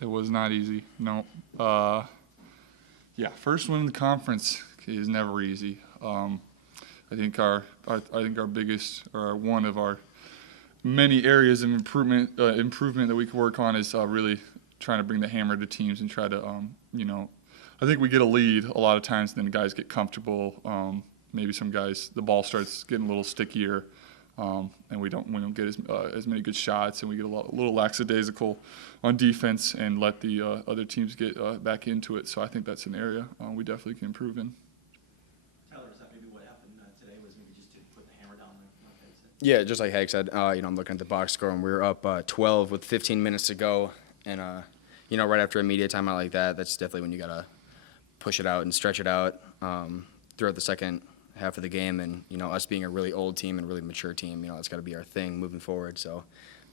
It was not easy. No. Yeah, first win in the conference is never easy. I think our biggest, or one of our many areas of improvement that we can work on is really trying to bring the hammer to teams and try to I think we get a lead a lot of times, and then guys get comfortable. Maybe some guys, the ball starts getting a little stickier, and we don't get as many good shots, and we get a little lackadaisical on defense and let the other teams get back into it. So I think that's an area we definitely can improve in. Tyler, is that maybe what happened today? Was maybe just to put the hammer down like Hank said? Yeah, just like Hank said. I'm looking at the box score, and we were up 12 with 15 minutes to go, and right after a media timeout like that, that's definitely when you gotta push it out and stretch it out throughout the second half of the game. And us being a really old team and really mature team, that's got to be our thing moving forward. So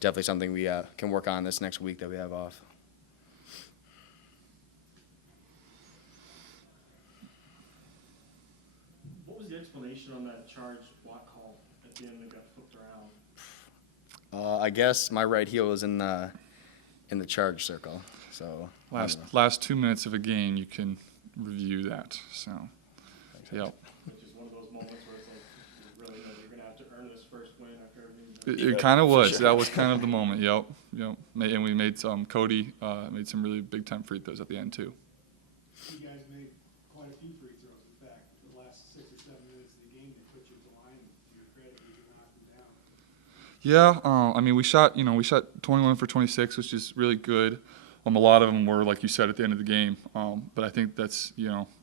definitely something we can work on this next week that we have off. What was the explanation on that charge block call at the end that got flipped around? I guess my right heel was in the charge circle. So Last 2 minutes of a game, you can review that. So, yep. Which is one of those moments where it's like, you really know you're going to have to earn this first win after everything. It kind of was. Sure. That was kind of the moment. Yep. And we made Cody made some really big time free throws at the end too. You guys made quite a few free throws. In fact, the last 6 or 7 minutes of the game, they put you at the line. To your credit, you knocked them down. Yeah. We shot 21 for 26, which is really good. A lot of them were, like you said, at the end of the game. But I think that's,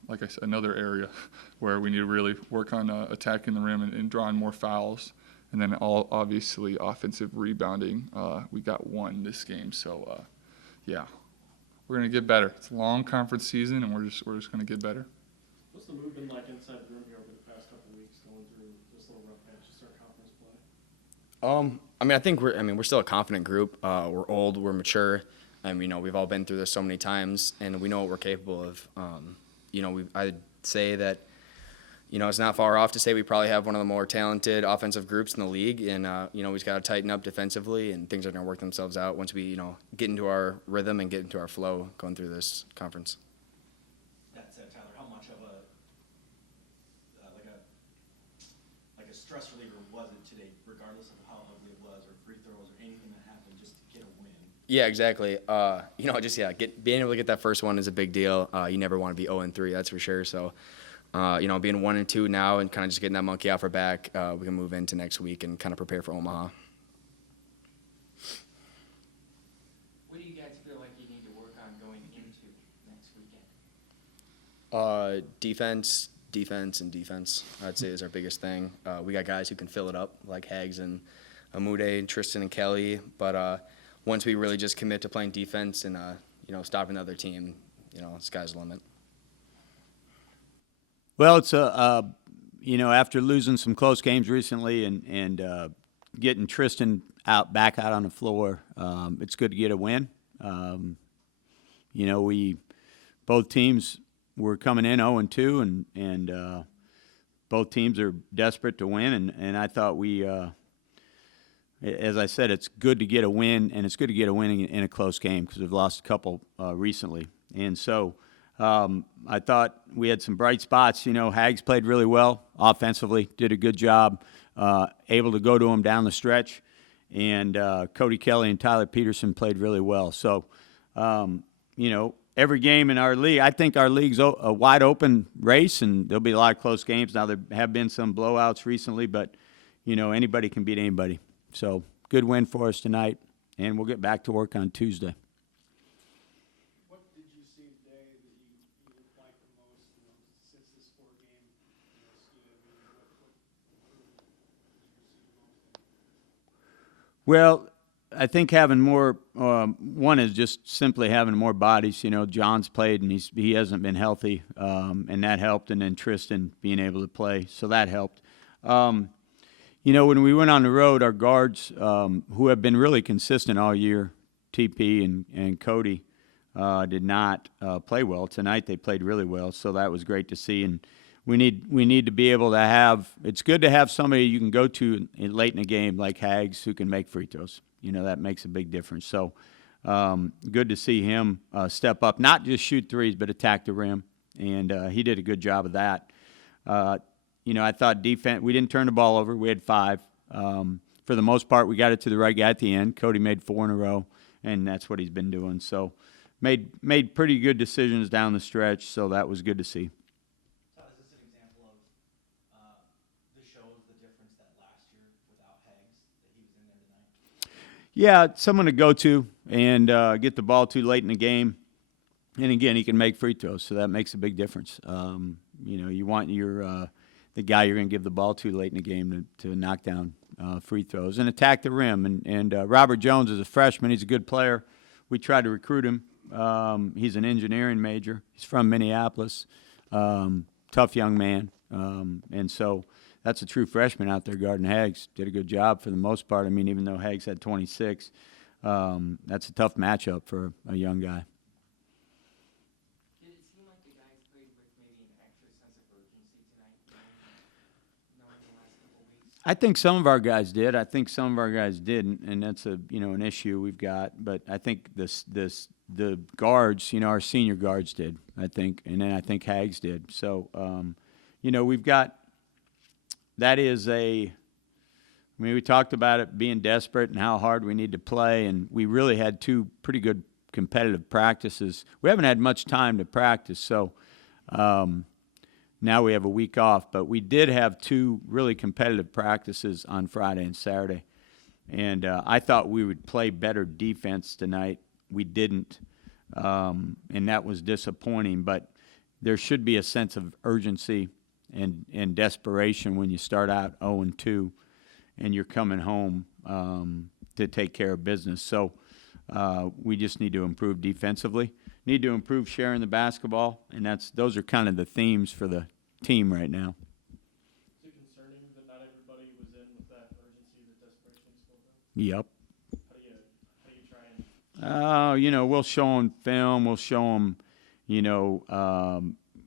like I said, another area where we need to really work on attacking the rim and drawing more fouls. And then obviously offensive rebounding. We got one this game. So, yeah, we're going to get better. It's a long conference season, and we're just going to get better. What's the move been like inside the room here over the past couple of weeks going through this little rough patch to start conference play? I think we're still a confident group. We're old, we're mature. And we've all been through this so many times, and we know what we're capable of. I'd say that, it's not far off to say we probably have one of the more talented offensive groups in the league, and we just got to tighten up defensively, and things are going to work themselves out once we get into our rhythm and get into our flow going through this conference. That said, Tyler, how much of like a stress reliever was it today, regardless of how ugly it was, or free throws, or anything that happened, just to get a win? Yeah, exactly. Being able to get that first one is a big deal. You never want to be 0-3, that's for sure. So, being 1-2 now and kind of just getting that monkey off our back, we can move into next week and kind of prepare for Omaha. What do you guys feel like you need to work on going into next weekend? Defense, I'd say is our biggest thing. We got guys who can fill it up, like Hags and Amude and Tristan and Kelly, but once we really just commit to playing defense and stopping the other team, sky's the limit. Well, it's after losing some close games recently and getting Tristan back out on the floor, it's good to get a win. Both teams were coming in 0-2, and both teams are desperate to win, and I thought we. As I said, it's good to get a win, and it's good to get a win in a close game because we've lost a couple recently. And so I thought we had some bright spots. Hags played really well offensively, did a good job, able to go to him down the stretch. And Cody Kelly and Tyler Peterson played really well. So, every game in our league, I think our league's a wide open race, and there'll be a lot of close games. Now, there have been some blowouts recently, but, anybody can beat anybody. So, good win for us tonight, and we'll get back to work on Tuesday. What did you see today that you liked the most since this 4-game skid? Well, I think having more one is just simply having more bodies. John's played, and he hasn't been healthy, and that helped, and then Tristan being able to play, so that helped. When we went on the road, our guards, who have been really consistent all year, TP and Cody, did not play well. Tonight they played really well, so that was great to see. And we need to be able to have – it's good to have somebody you can go to late in a game like Hags who can make free throws. That makes a big difference. So good to see him step up, not just shoot threes, but attack the rim, and he did a good job of that. I thought defense, we didn't turn the ball over. We had 5. For the most part, we got it to the right guy at the end. Cody made 4 in a row, and that's what he's been doing. So made pretty good decisions down the stretch, so that was good to see. Todd, is this an example of, this shows the difference that last year without Hags, that he was in there tonight? Yeah, someone to go to and get the ball to late in the game. And again, he can make free throws, so that makes a big difference. You want the guy you're going to give the ball to late in the game to knock down free throws and attack the rim. And Robert Jones is a freshman. He's a good player. We tried to recruit him. He's an engineering major. He's from Minneapolis. Tough young man. And so that's a true freshman out there guarding Hags. Did a good job for the most part. I mean, even though Hags had 26, that's a tough matchup for a young guy. Did it seem like the guys played with maybe an extra sense of urgency tonight, knowing the last couple of weeks? I think some of our guys did. I think some of our guys didn't, and that's an issue we've got. But I think the guards, our senior guards did. I think, and then I think Hags did. So, we've got. That is we talked about it being desperate and how hard we need to play, and we really had 2 pretty good competitive practices. We haven't had much time to practice, so now we have a week off. But we did have 2 really competitive practices on Friday and Saturday, and I thought we would play better defense tonight. We didn't, and that was disappointing. But there should be a sense of urgency and desperation when you start out 0-2 and you're coming home to take care of business. So we just need to improve defensively, need to improve sharing the basketball, and those are kind of the themes for the team right now. Is it concerning that not everybody was in with that urgency, that desperation still there? Yep. How do you try and? We'll show them film. We'll show them,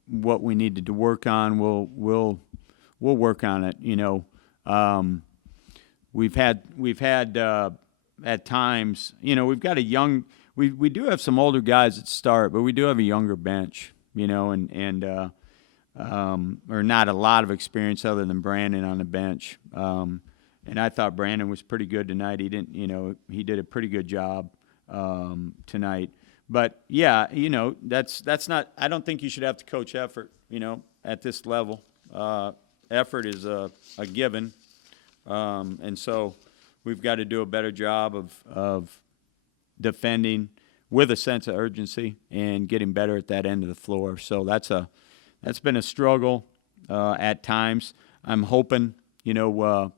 what we needed to work on. We'll work on it. We've had at times, we've got a young. We do have some older guys that start, but we do have a younger bench. Or not a lot of experience other than Brandon on the bench. And I thought Brandon was pretty good tonight. He didn't. He did a pretty good job tonight. But yeah, that's not. I don't think you should have to coach effort. At this level, effort is a given, and so we've got to do a better job of defending with a sense of urgency and getting better at that end of the floor. So that's been a struggle at times. I'm hoping. We're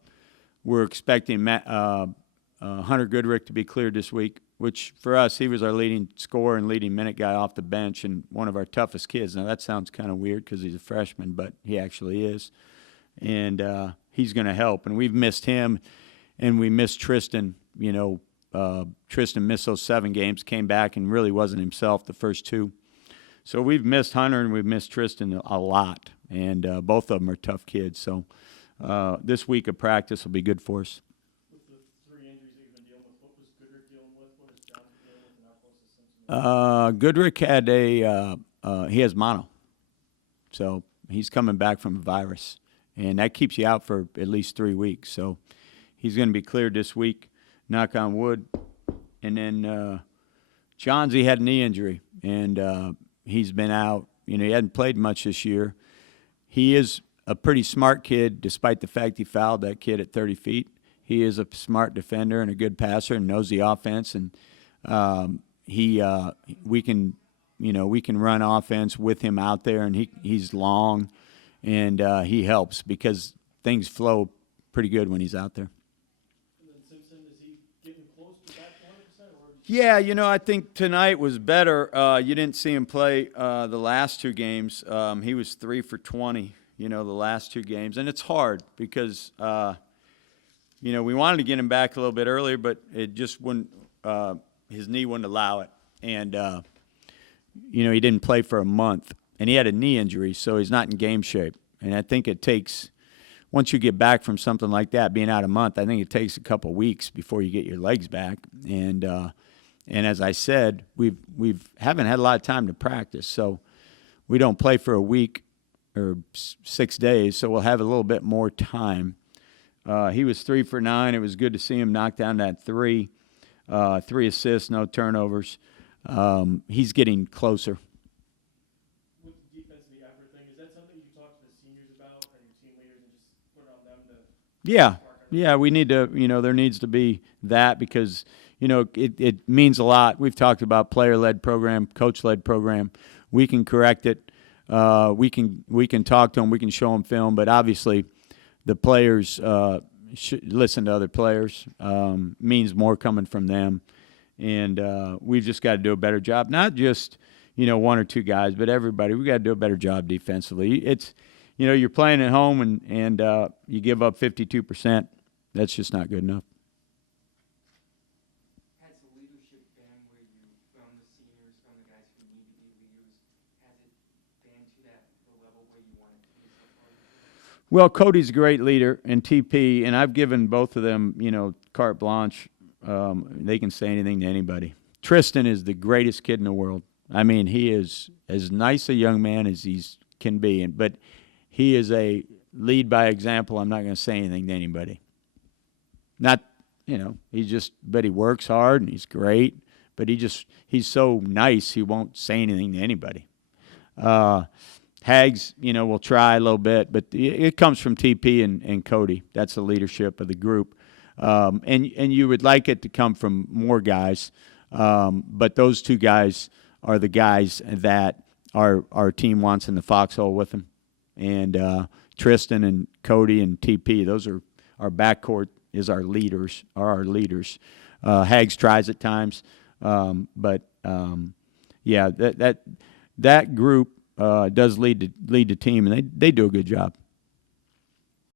expecting Hunter Goodrick to be cleared this week, which for us, he was our leading scorer and leading minute guy off the bench and one of our toughest kids. Now, that sounds kind of weird because he's a freshman, but he actually is. And he's going to help. And we've missed him, and we missed Tristan. Tristan missed those 7 games, came back and really wasn't himself the first 2. So we've missed Hunter and we've missed Tristan a lot. And both of them are tough kids. So this week of practice will be good for us. With the 3 injuries that you've been dealing with, what was Goodrick dealing with? What is John dealing with, and how close is Simpson? Goodrick had he has mono. So he's coming back from a virus. And that keeps you out for at least 3 weeks. So he's going to be cleared this week, knock on wood. And then Johnsy had a knee injury, and he's been out. He hadn't played much this year. He is a pretty smart kid, despite the fact he fouled that kid at 30 feet. He is a smart defender and a good passer and knows the offense. And we can run offense with him out there, and he's long, and he helps because things flow pretty good when he's out there. And then Simpson, is he getting close to back to 100%? Or Yeah, I think tonight was better. You didn't see him play the last 2 games. He was 3 for 20, the last 2 games. And it's hard because, we wanted to get him back a little bit earlier, but it just wouldn't, his knee wouldn't allow it. And, he didn't play for a month. And he had a knee injury, so he's not in game shape. And I think it takes, once you get back from something like that, being out a month, I think it takes a couple weeks before you get your legs back. And And as I said, we've haven't had a lot of time to practice, so we don't play for a week or 6 days, so we'll have a little bit more time. He was 3 for 9. It was good to see him knock down that 3. 3 assists, no turnovers. He's getting closer. With the defense and the effort thing, is that something you talk to the seniors about and your team leaders and just put it on them to? Yeah, yeah, we need to, there needs to be that because, it means a lot. We've talked about player-led program, coach-led program. We can correct it. We can talk to them. We can show them film. But obviously, the players should listen to other players. Means more coming from them. And we've just got to do a better job. Not just, 1 or 2 guys, but everybody. We got to do a better job defensively. It's, you're playing at home and you give up 52%. That's just not good enough. Has the leadership been where you, from the seniors, from the guys who need to be leaders, has it been to the level where you want it to be so far? Well, Cody's a great leader, and TP, and I've given both of them, carte blanche. They can say anything to anybody. Tristan is the greatest kid in the world. I mean, he is as nice a young man as he can be, but he is a lead by example. I'm not going to say anything to anybody. Not, but he works hard and he's great, but he's so nice he won't say anything to anybody. Hags, will try a little bit, but it comes from TP and Cody. That's the leadership of the group. And you would like it to come from more guys, but those 2 guys are the guys that our team wants in the foxhole with them. And Tristan and Cody and TP, those are our backcourt is our leaders. Hags tries at times, but yeah, that group does lead the team, and they do a good job.